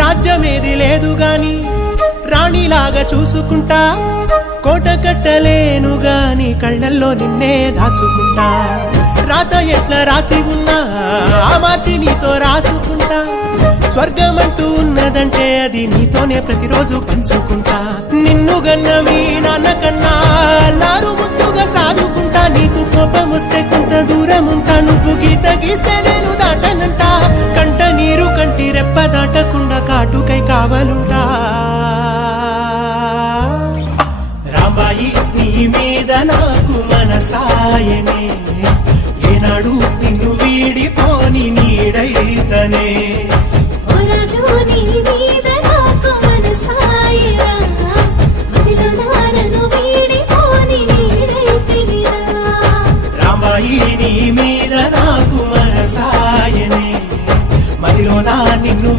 రాజ్యమేది లేదు గాని రాణిలాగా చూసుకుంటా, కోట కట్టలేను గాని కళ్ళల్లో నిన్నే దాచుకుంటా. రాత ఎట్లా రాసి ఉన్నా ఆ మార్చి నీతో రాసుకుంటా. స్వర్గమంటూ ఉన్నదంటే అది నీతోనే ప్రతిరోజు పంచుకుంటా. నిన్ను గన్న మీ నాన్న కన్నా అల్లారు ముద్దుగా సాదుకుంటా. నీకు కోపం వస్తే కొంత దూరం ఉంటా, నువ్వు గీత గీస్తే నేను దాటనంట. కంట నీరు కంటి రెప్ప దాటకుండా కాటుకై కావలుంటా. రాంబాయి నీ మీద నాకు మనసాయనే, ఏనాడు నిన్ను వీడిపోని నీడైతనే. రాంబాయి నీ మీద నాకు మనసాయనే, మదిలో నా నిన్ను